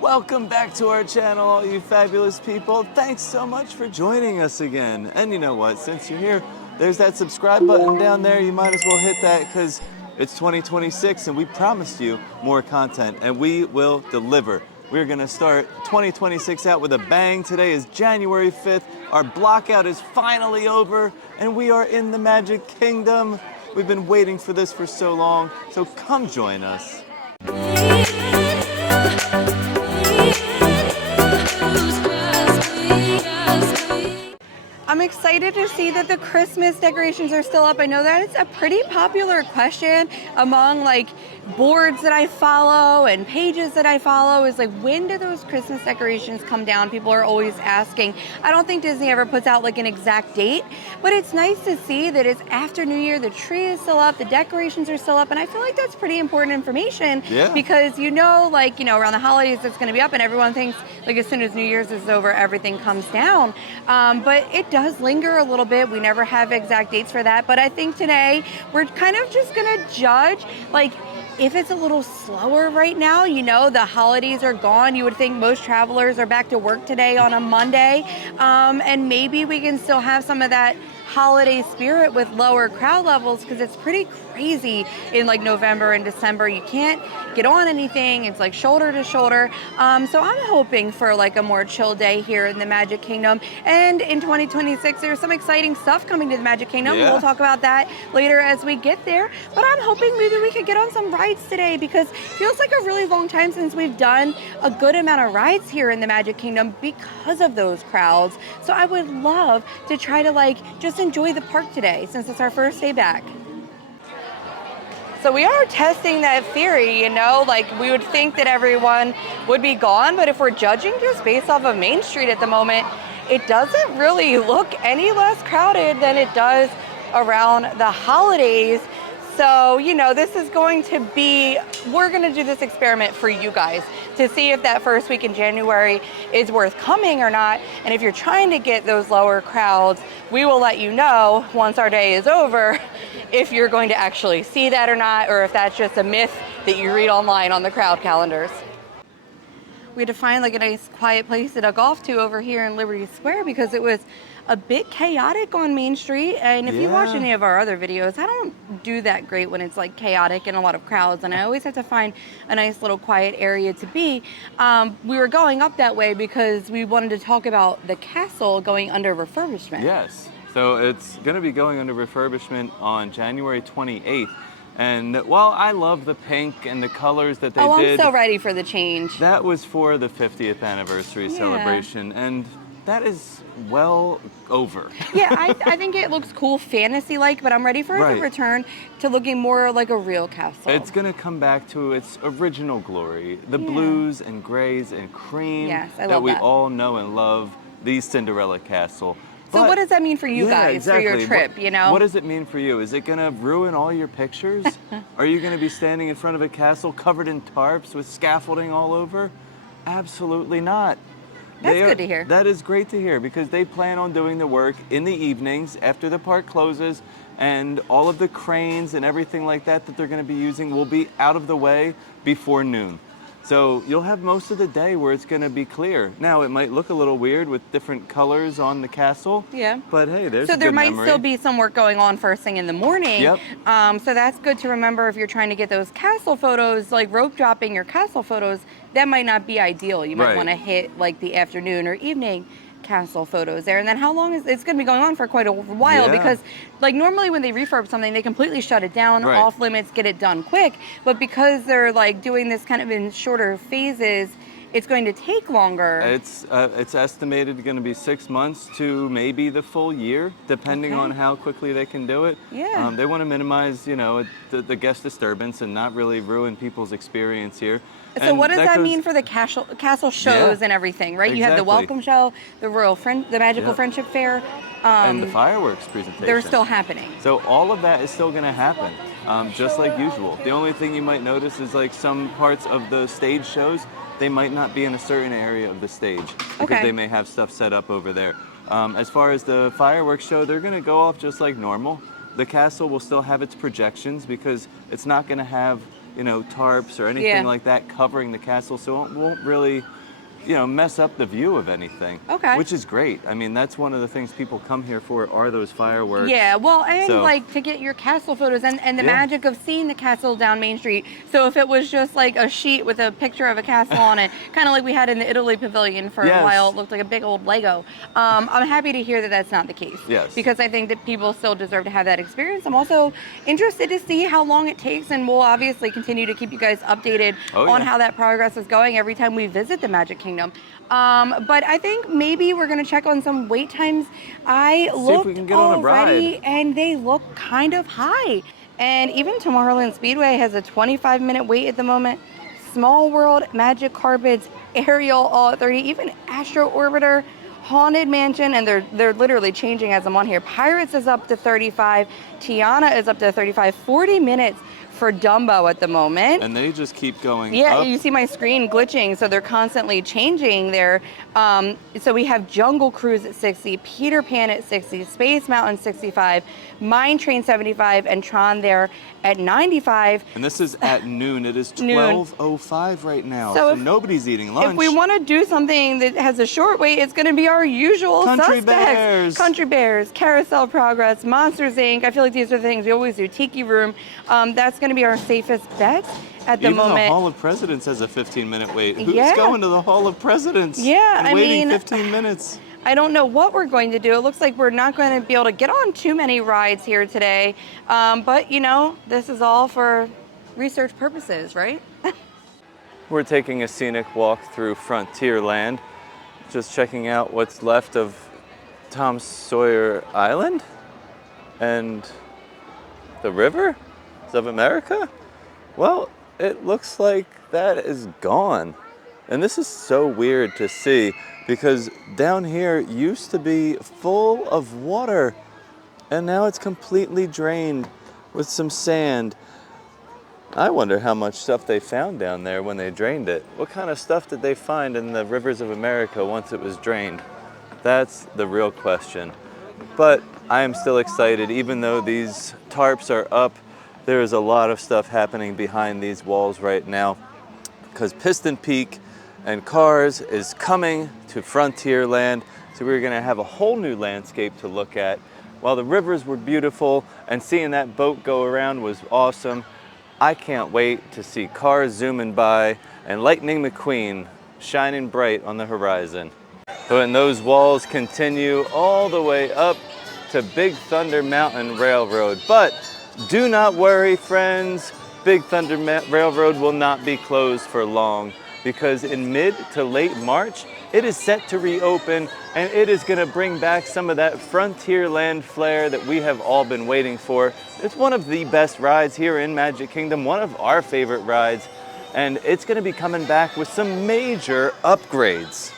Welcome back to our channel, all you fabulous people. Thanks so much for joining us again. And you know what, since you're here, there's that subscribe button down there. You might as well hit that because it's 2026 and we promised you more content and we will deliver. We're gonna start 2026 out with a bang. Today is January 5th. Our blockout is finally over and we are in the Magic Kingdom. We've been waiting for this for so long, so come join us. I'm excited to see that the Christmas decorations are still up. I know that it's a pretty popular question among like boards that I follow and pages that I follow is like, when do those Christmas decorations come down? People are always asking. I don't think Disney ever puts out like an exact date, but it's nice to see that it's after New Year, the tree is still up, the decorations are still up, and I feel like that's pretty important information because like, around the holidays it's going to be up and everyone thinks like as soon as New Year's is over, everything comes down. But it does linger a little bit. We never have exact dates for that, but I think today we're kind of just going to judge like if it's a little slower right now. The holidays are gone. You would think most travelers are back to work today on a Monday, and maybe we can still have some of that holiday spirit with lower crowd levels because it's pretty crazy in like November and December. You can't get on anything. It's like shoulder to shoulder. So I'm hoping for like a more chill day here in the Magic Kingdom. And in 2026, there's some exciting stuff coming to the Magic Kingdom. We'll talk about that later as we get there. But I'm hoping maybe we could get on some rides today because it feels like a really long time since we've done a good amount of rides here in the Magic Kingdom because of those crowds. So I would love to try to like just enjoy the park today since it's our first day back. So we are testing that theory, like we would think that everyone would be gone, but if we're judging just based off of Main Street at the moment, it doesn't really look any less crowded than it does around the holidays. So, this is going to be, we're going to do this experiment for you guys to see if that first week in January is worth coming or not. And if you're trying to get those lower crowds, we will let you know once our day is over if you're going to actually see that or not, or if that's just a myth that you read online on the crowd calendars. We had to find like a nice quiet place to duck off to over here in Liberty Square because it was a bit chaotic on Main Street. And if you watch any of our other videos, I don't do that great when it's like chaotic and a lot of crowds, and I always have to find a nice little quiet area to be. We were going up that way because we wanted to talk about the castle going under refurbishment. Yes, so it's going to be going under refurbishment on January 28th. And while I love the pink and the colors that they did... I'm so ready for the change. That was for the 50th anniversary celebration, and that is well over. Yeah, I think it looks cool fantasy-like, but I'm ready for it to return to looking more like a real castle. It's going to come back to its original glory, the blues and grays and cream that we all know and love, the Cinderella Castle. So what does that mean for you guys, for your trip, What does it mean for you? Is it going to ruin all your pictures? Are you going to be standing in front of a castle covered in tarps with scaffolding all over? Absolutely not. That's good to hear. That is great to hear because they plan on doing the work in the evenings after the park closes, and all of the cranes and everything like that they're going to be using will be out of the way before noon. So you'll have most of the day where it's going to be clear. Now, it might look a little weird with different colors on the castle. Yeah. But hey, there's a good memory. So there might still be some work going on first thing in the morning. Yep. So that's good to remember if you're trying to get those castle photos, like rope dropping your castle photos, that might not be ideal. You might want to hit like the afternoon or evening castle photos there. And then how long is it's going to be going on for quite a while because like normally when they refurb something they completely shut it down, off limits, get it done quick, but because they're like doing this kind of in shorter phases, it's going to take longer. It's estimated going to be 6 months to maybe the full year, depending on how quickly they can do it. Yeah. They want to minimize, the guest disturbance and not really ruin people's experience here. So what does that mean for the castle shows and everything, right? Exactly. You have the welcome show, the Magical Friendship Fair. And the fireworks presentation. They're still happening. So all of that is still going to happen, just like usual. The only thing you might notice is like some parts of the stage shows, they might not be in a certain area of the stage because they may have stuff set up over there. As far as the fireworks show, they're going to go off just like normal. The castle will still have its projections because it's not going to have tarps or anything like that covering the castle, so it won't really mess up the view of anything. Okay. Which is great. I mean, that's one of the things people come here for are those fireworks. Yeah, well, and like to get your castle photos and the magic of seeing the castle down Main Street. So if it was just like a sheet with a picture of a castle on it, kind of like we had in the Italy Pavilion for a while, it looked like a big old Lego. I'm happy to hear that that's not the case. Yes. Because I think that people still deserve to have that experience. I'm also interested to see how long it takes, and we'll obviously continue to keep you guys updated on how that progress is going every time we visit the Magic Kingdom. But I think maybe we're going to check on some wait times. I looked already, and they look kind of high. And even Tomorrowland Speedway has a 25-minute wait at the moment. Small World, Magic Carpets, Ariel, all at 30. Even Astro Orbiter, Haunted Mansion, and they're literally changing as I'm on here. Pirates is up to 35. Tiana is up to 35. 40 minutes for Dumbo at the moment. And they just keep going up. up. You see my screen glitching, so they're constantly changing their, so we have Jungle Cruise at 60, Peter Pan at 60, Space Mountain 65, Mine Train 75, and Tron there at 95. And this is at noon. It is 12:05 right now, so nobody's eating lunch. If we want to do something that has a short wait, it's going to be our usual Country suspects. Bears. Country Bears, Carousel Progress, Monsters Inc. I feel like these are the things we always do. Tiki Room. That's going to be our safest bet at the moment. Even the Hall of Presidents has a 15-minute wait. Who's going to the Hall of Presidents? Yeah, and waiting 15 minutes. I don't know what we're going to do. It looks like we're not going to be able to get on too many rides here today. But, this is all for research purposes, right? We're taking a scenic walk through Frontierland, just checking out what's left of Tom Sawyer Island and the Rivers of America. Well, it looks like that is gone. And this is so weird to see because down here used to be full of water and now it's completely drained with some sand. I wonder how much stuff they found down there when they drained it. What kind of stuff did they find in the Rivers of America once it was drained? That's the real question. But I am still excited, even though these tarps are up. There is a lot of stuff happening behind these walls right now because Piston Peak and Cars is coming to Frontierland. So we're gonna have a whole new landscape to look at. While the rivers were beautiful and seeing that boat go around was awesome, I can't wait to see Cars zooming by and Lightning McQueen shining bright on the horizon. And those walls continue all the way up to Big Thunder Mountain Railroad. But do not worry, friends. Big Thunder Railroad will not be closed for long because in mid to late March, it is set to reopen and it is going to bring back some of that Frontierland flair that we have all been waiting for. It's one of the best rides here in Magic Kingdom, one of our favorite rides, and it's going to be coming back with some major upgrades.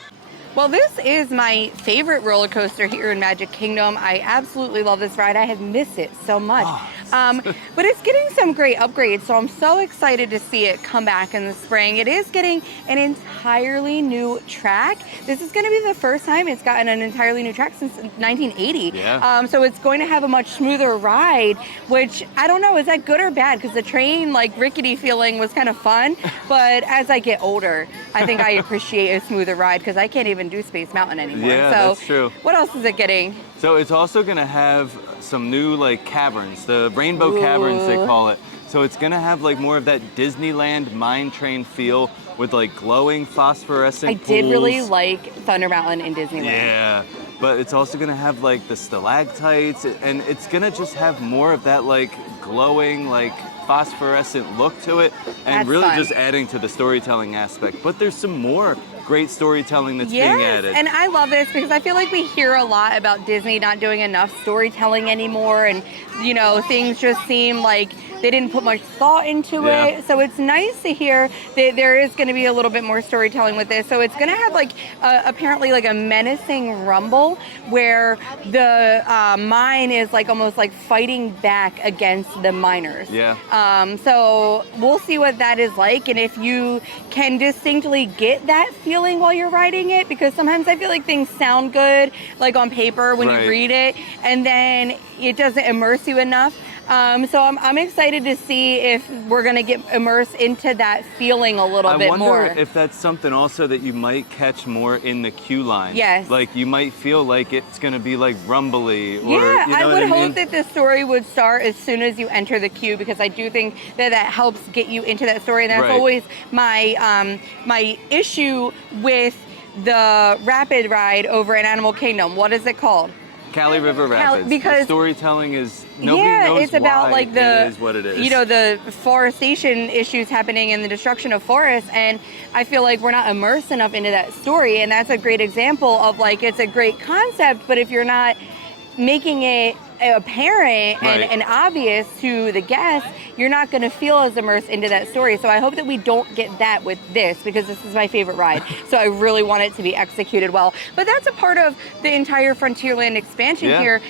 Well, this is my favorite roller coaster here in Magic Kingdom. I absolutely love this ride. I have missed it so much. But it's getting some great upgrades, so I'm so excited to see it come back in the spring. It is getting an entirely new track. This is going to be the first time it's gotten an entirely new track since 1980. Yeah. So it's going to have a much smoother ride, which I don't know, is that good or bad? Because the train, like rickety feeling was kind of fun, but as I get older, I think I appreciate a smoother ride because I can't even do Space Mountain anymore. Yeah, so that's true. What else is it getting? So it's also going to have some new caverns, the Rainbow Caverns they call it. So it's going to have more of that Disneyland mine train feel with glowing phosphorescent pools. I did really like Thunder Mountain in Disneyland. Yeah, but it's also going to have the stalactites and it's going to just have more of that glowing phosphorescent look to it and that's really fun. Just adding to the storytelling aspect. But there's some more great storytelling that's being added. And I love this because I feel like we hear a lot about Disney not doing enough storytelling anymore, and things just seem like they didn't put much thought into it. So it's nice to hear that there is going to be a little bit more storytelling with this. So it's going to have apparently a menacing rumble where the mine is almost fighting back against the miners. Yeah. So we'll see what that is like, and if you can distinctly get that feeling while you're riding it, because sometimes I feel like things sound good on paper when you read it, and then it doesn't immerse you enough. So I'm excited to see if we're going to get immersed into that feeling a little bit more. I wonder if that's something also that you might catch more in the queue line. Yes. Like you might feel like it's going to be like rumbly. Or, yeah, you know I what would mean? hope that the story would start as soon as you enter the queue, because I do think that helps get you into that story. And that's Right. always my my issue with the rapid ride over in Animal Kingdom. What is it called? Cali River Rapids. because the storytelling is nobody knows it's about why like the it is what it is. you know, the forestation issues happening and the destruction of forests, and I feel like we're not immersed enough into that story. And that's a great example of like, it's a great concept, but if you're not making it apparent Right. and obvious to the guests, you're not going to feel as immersed into that story. So I hope that we don't get that with this, because this is my favorite ride. So I really want it to be executed well. But that's a part of the entire Frontierland expansion Yeah. here.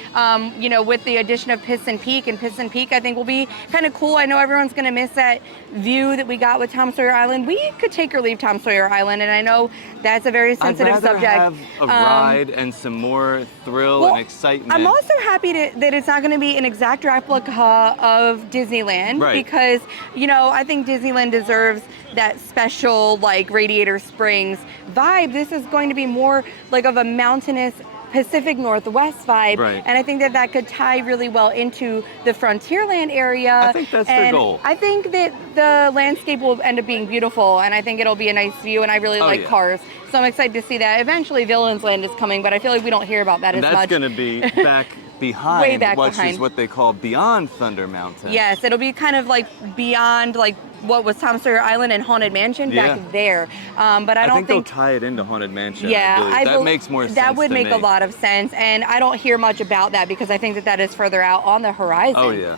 You know, with the addition of Piston Peak, and Piston Peak I think will be kind of cool. I know everyone's going to miss that view that we got with Tom Sawyer Island. We could take or leave Tom Sawyer Island, and I know that's a very sensitive I'd rather subject. have a ride and some more thrill and excitement. I'm also happy that it's not going to be an exact replica of Disneyland, Right. because, you know, I think Disneyland deserves that special like Radiator Springs vibe. This is going to be more like of a mountainous Pacific Northwest vibe, Right. and I think that could tie really well into the Frontierland area. I think that's their goal. I think that the landscape will end up being beautiful, and I think it'll be a nice view, and I really like yeah. cars, so I'm excited to see that. Eventually Villains Land is coming, but I feel like we don't hear about that And as that's much. going to be back behind, Way back which behind. is what they call Beyond Thunder Mountain. Yes, it'll be kind of like beyond like what was Tom Sawyer Island and Haunted Mansion Yeah. back there. But I I don't think they'll tie it into Haunted Mansion. Yeah, I believe. That makes more sense. That would to make me. a lot of sense, and I don't hear much about that because I think that is further out on the horizon. Oh yeah.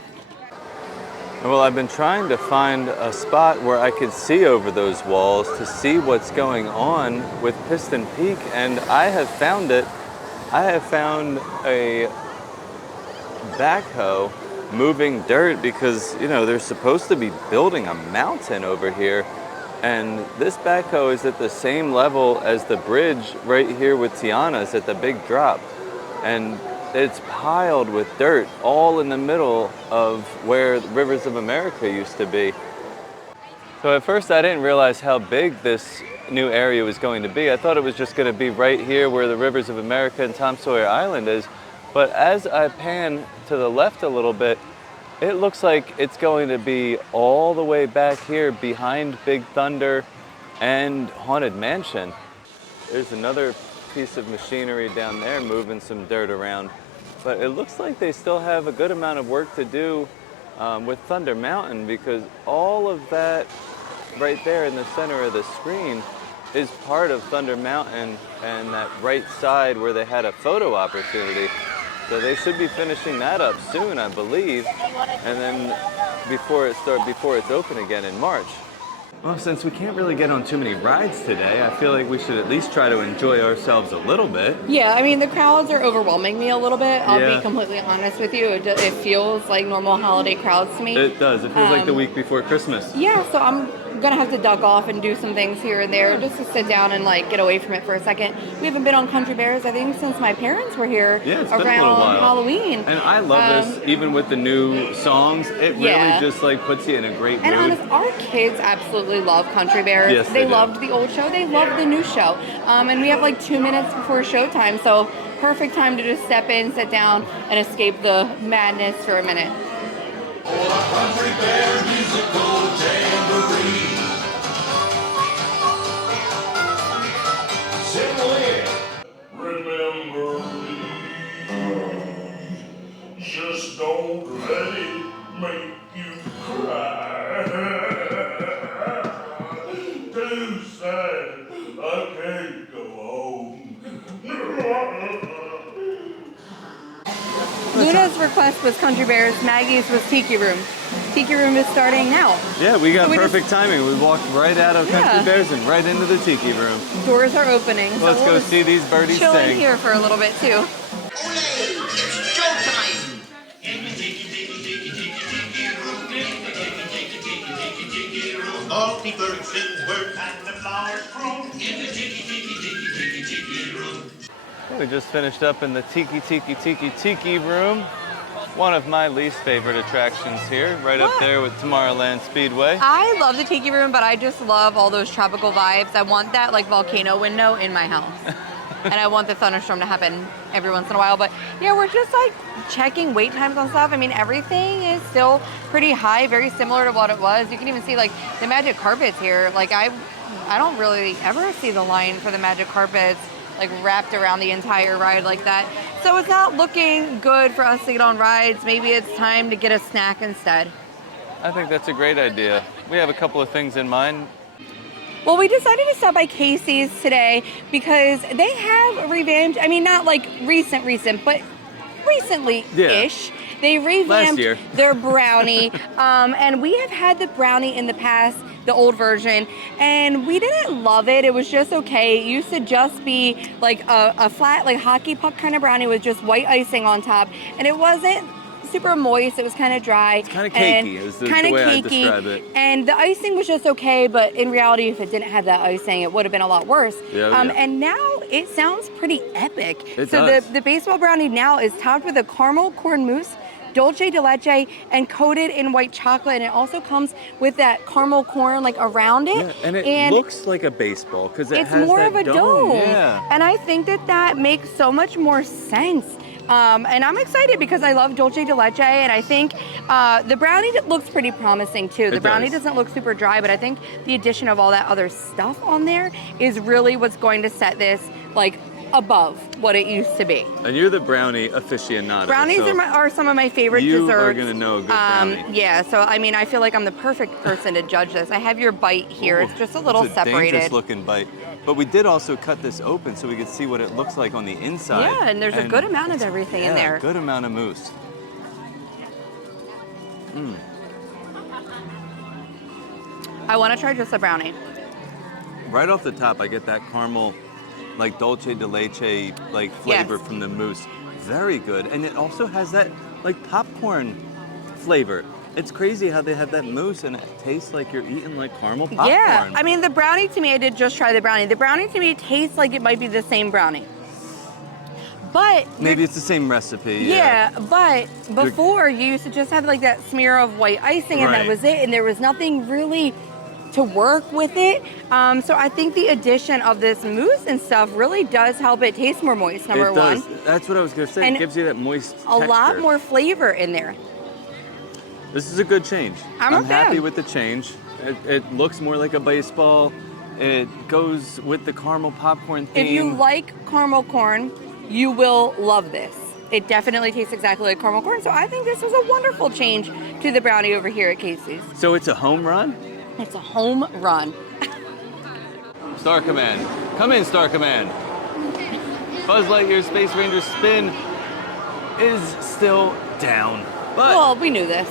Well, I've been trying to find a spot where I could see over those walls to see what's going on with Piston Peak, and I have found it. I have found a backhoe moving dirt because, you know, they're supposed to be building a mountain over here, and this backhoe is at the same level as the bridge right here with Tiana's at the big drop, and it's piled with dirt all in the middle of where Rivers of America used to be. So at first I didn't realize how big this new area was going to be. I thought it was just going to be right here where the Rivers of America and Tom Sawyer Island is. But as I pan to the left a little bit, it looks like it's going to be all the way back here behind Big Thunder and Haunted Mansion. There's another piece of machinery down there moving some dirt around. But it looks like they still have a good amount of work to do with Thunder Mountain, because all of that right there in the center of the screen is part of Thunder Mountain, and that right side where they had a photo opportunity. So they should be finishing that up soon, I believe, and then before it's open again in March. Well, since we can't really get on too many rides today, I feel like we should at least try to enjoy ourselves a little bit. Yeah, I mean, the crowds are overwhelming me a little bit. I'll Yeah. be completely honest with you. It feels like normal holiday crowds to me. It does. It feels like the week before Christmas. Yeah, so I'm gonna have to duck off and do some things here and there just to sit down and like get away from it for a second. We haven't been on Country Bears, I think, since my parents were here Yeah, it's been a around little while. Halloween. And I love this, even with the new songs. It Yeah. really just like puts you in a great And mood. honest, our kids absolutely love Country Bears. Yes, they do. loved the old show. They loved the new show. And we have like 2 minutes before showtime, so perfect time to just step in, sit down, and escape the madness for a minute. Country Bear musical jamboree. Sing with. Remember me. Just don't let it make you cry. Too sad, I can't go home. Luna's request was Country Bears, Maggie's was Tiki Room. Tiki Room is starting now. Yeah, we got So we perfect timing. We walked right out of Country Yeah. Bears and right into the Tiki Room. Doors are opening. So Let's we'll go just see these birdies chill in sing. here for a little bit too. Ole! It's showtime! All the birds sing word and the flowers grow in the tiki room. We just finished up in the Tiki Room. One of my least favorite attractions here, right up there with Tomorrowland Speedway. I love the tiki room, but I just love all those tropical vibes. I want that like volcano window in my house. And I want the thunderstorm to happen every once in a while. But yeah, we're just like checking wait times on stuff. I mean, everything is still pretty high, very similar to what it was. You can even see like the magic carpets here. Like I don't really ever see the line for the magic carpets like wrapped around the entire ride like that. So it's not looking good for us to get on rides. Maybe it's time to get a snack instead. I think that's a great idea. We have a couple of things in mind. Well, we decided to stop by Casey's today because they have revamped, I mean, not like recent, but recently-ish. Yeah. They revamped Last year. their Brownie. And we have had the Brownie in the past, the old version, and we didn't love it. It was just okay. It used to just be like a flat, like hockey puck kind of Brownie with just white icing on top. And it wasn't super moist. It was kind of dry. It's kind of cakey is the way I describe it. And the icing was just okay, but in reality, if it didn't have that icing, it would have been a lot worse. Yeah. And now it sounds pretty epic. It so does. The baseball Brownie now is topped with a caramel corn mousse, dulce de leche, and coated in white chocolate. And it also comes with that caramel corn like around it. Yeah, and it looks like a baseball because it it's has more that of a dome. Yeah. And I think that makes so much more sense. And I'm excited because I love dulce de leche, and I think the Brownie looks pretty promising too. The Brownie doesn't look super dry, but I think the addition of all that other stuff on there is really what's going to set this like above what it used to be. And you're the Brownie aficionado. Brownies so are some of my favorite desserts. You are going to know a good Brownie. Yeah, so I mean, I feel like I'm the perfect person to judge this. I have your bite here. It's just a little it's a separated. dangerous looking bite. But we did also cut this open so we could see what it looks like on the inside. Yeah, and there's a good amount of everything in there. A good amount of mousse. I want to try just a Brownie. Right off the top, I get that caramel, like dulce de leche, like flavor Yes. from the mousse. Very good. And it also has that like popcorn flavor. It's crazy how they have that mousse and it tastes like you're eating like caramel popcorn. Yeah, I mean the Brownie to me, I did just try the Brownie. The Brownie to me tastes like it might be the same Brownie. But maybe it's the same recipe. yeah, but before you used to just have like that smear of white icing and that Right. was it, and there was nothing really to work with it. So I think the addition of this mousse and stuff really does help it taste more moist, number it one. does. That's what I was going to say. And it gives you that moist A lot texture. more flavor in there. This is a good change. I'm a happy fan. with the change. It looks more like a baseball. It goes with the caramel popcorn theme. If you like caramel corn, you will love this. It definitely tastes exactly like caramel corn, so I think this was a wonderful change to the Brownie over here at Casey's. So it's a home run? It's a home run. Star Command. Come in, Star Command. Buzz Lightyear Space Ranger Spin is still down. But Well, we knew this.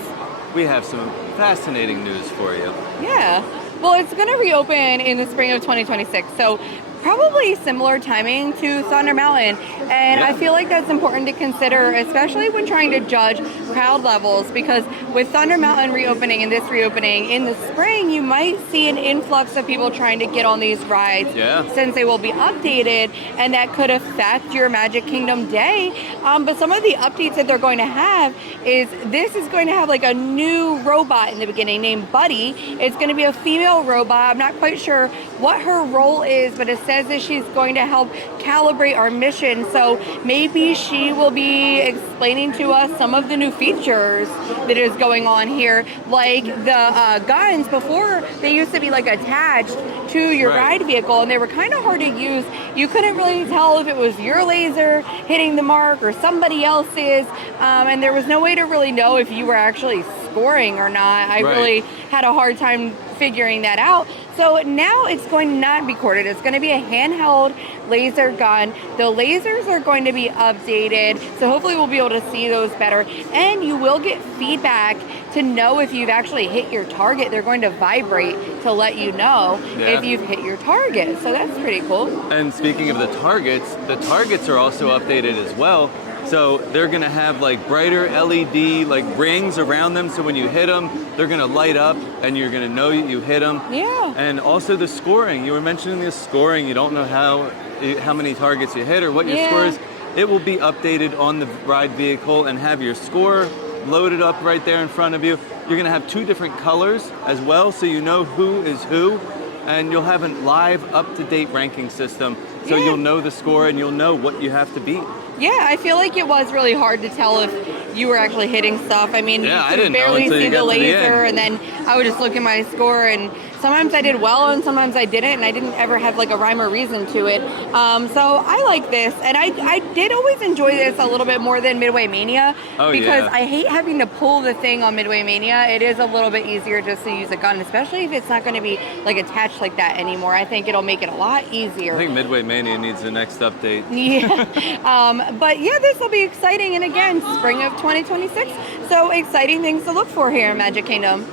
we have some fascinating news for you. Yeah. Well, it's going to reopen in the spring of 2026, so probably similar timing to Thunder Mountain. And Yeah. I feel like that's important to consider, especially when trying to judge crowd levels, because with Thunder Mountain reopening and this reopening in the spring, you might see an influx of people trying to get on these rides since they will be updated, and that could affect your Magic Kingdom day. But some of the updates that they're going to have is this is going to have like a new robot in the beginning named Buddy. It's going to be a female robot. I'm not quite sure what her role is, but it says that she's going to help calibrate our mission. So maybe she will be explaining to us some of the new features that is going on here, like the guns. Before, they used to be like attached to your ride vehicle, and they were kind of hard to use. You couldn't really tell if it was your laser hitting the mark or somebody else's, and there was no way to really know if you were actually scoring or not. I really had a hard time figuring that out. So now it's going to not be corded. It's going to be a handheld laser gun. The lasers are going to be updated, so hopefully we'll be able to see those better. And you will get feedback to know if you've actually hit your target. They're going to vibrate to let you know if you've hit your target. So that's pretty cool. And speaking of the targets are also updated as well. So they're gonna have like brighter LED like rings around them, so when you hit them, they're gonna light up and you're gonna know you hit them. Yeah. And also the scoring. You were mentioning the scoring. You don't know how many targets you hit or what your score is. it will be updated on the ride vehicle and have your score loaded up right there in front of you. You're gonna have 2 different colors as well, so you know who is who, and you'll have a live, up-to-date ranking system, so you'll know the score and you'll know what you have to beat. Yeah, I feel like it was really hard to tell if you were actually hitting stuff. I mean, Yeah, I you didn't could know barely until you see got the to the laser, end. and then I would just look at my score, and sometimes I did well, and sometimes I didn't, and I didn't ever have like a rhyme or reason to it. So I like this, and I did always enjoy this a little bit more than Midway Mania, because I hate having to pull the thing on Midway Mania. It is a little bit easier just to use a gun, especially if it's not going to be like attached like that anymore. I think it'll make it a lot easier. I think Midway Mania needs the next update. Yeah, but yeah, this will be exciting, and again, spring of 2026. So exciting things to look for here in Magic Kingdom.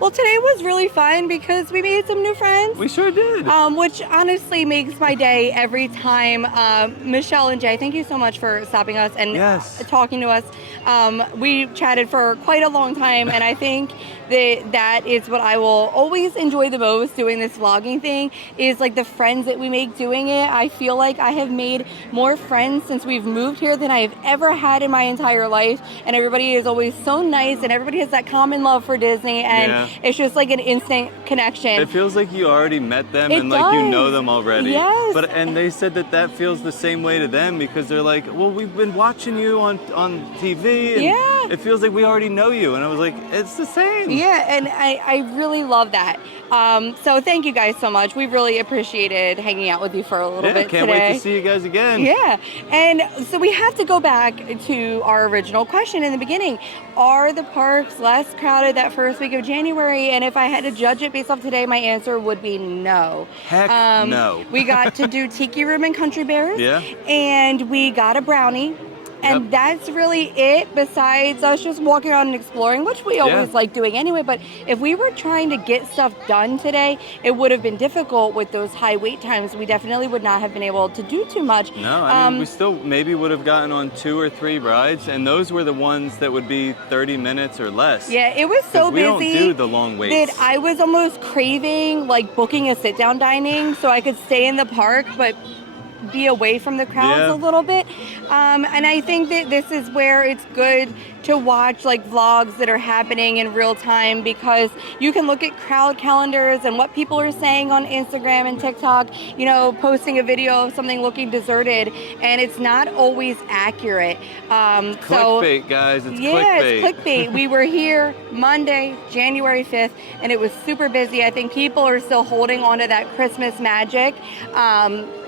Well, today was really fun because we made some new friends. We sure did. Which honestly makes my day every time. Michelle and Jay, thank you so much for stopping us and talking to us. We chatted for quite a long time, and I think that is what I will always enjoy the most doing this vlogging thing, is like the friends that we make doing it. I feel like I have made more friends since we've moved here than I have ever had in my entire life, and everybody is always so nice, and everybody has that common love for Disney, and it's just like an instant connection. It feels like you already met them It and like you does. know them already. Yes. And they said that feels the same way to them, because they're like, well, we've been watching you on TV, and it feels like we already know you. And I was like, it's the same. Yeah, and I really love that. So thank you guys so much. We really appreciated hanging out with you for a little bit can't today. wait to see you guys again. Yeah, and so we have to go back to our original question in the beginning. Are the parks less crowded that first week of January? And if I had to judge it based off today, my answer would be no. Heck no. We got to do Tiki Room and Country Bears. Yeah. And we got a brownie. And that's really it, besides us just walking around and exploring, which we always like doing anyway. But if we were trying to get stuff done today, it would have been difficult with those high wait times. We definitely would not have been able to do too much. No, I mean, we still maybe would have gotten on 2 or 3 rides, and those were the ones that would be 30 minutes or less. Yeah, it was so busy. We don't do the long waits. That I was almost craving like booking a sit-down dining so I could stay in the park, but be away from the crowds a little bit. And I think that this is where it's good to watch like vlogs that are happening in real time, because you can look at crowd calendars and what people are saying on Instagram and TikTok, you know, posting a video of something looking deserted, and it's not always accurate. Clickbait, guys, it's clickbait. Yeah, it's clickbait. We were here Monday, January 5th, and it was super busy. I think people are still holding on to that Christmas magic.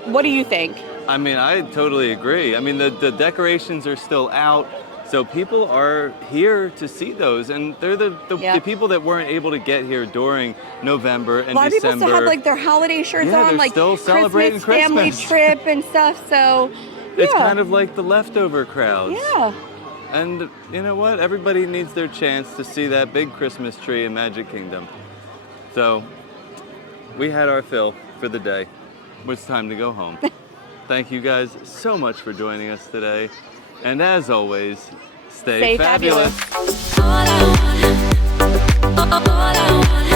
What do you think? I mean, I totally agree. I mean, the decorations are still out, so people are here to see those, and they're the people that weren't able to get here during November and December. A lot of people still have like their holiday shirts on, they're like still celebrating family trip and stuff. So it's kind of like the leftover crowds. Yeah. And you know what? Everybody needs their chance to see that big Christmas tree in Magic Kingdom. So we had our fill for the day. It's time to go home. Thank you guys so much for joining us today. And as always, stay fabulous. All I want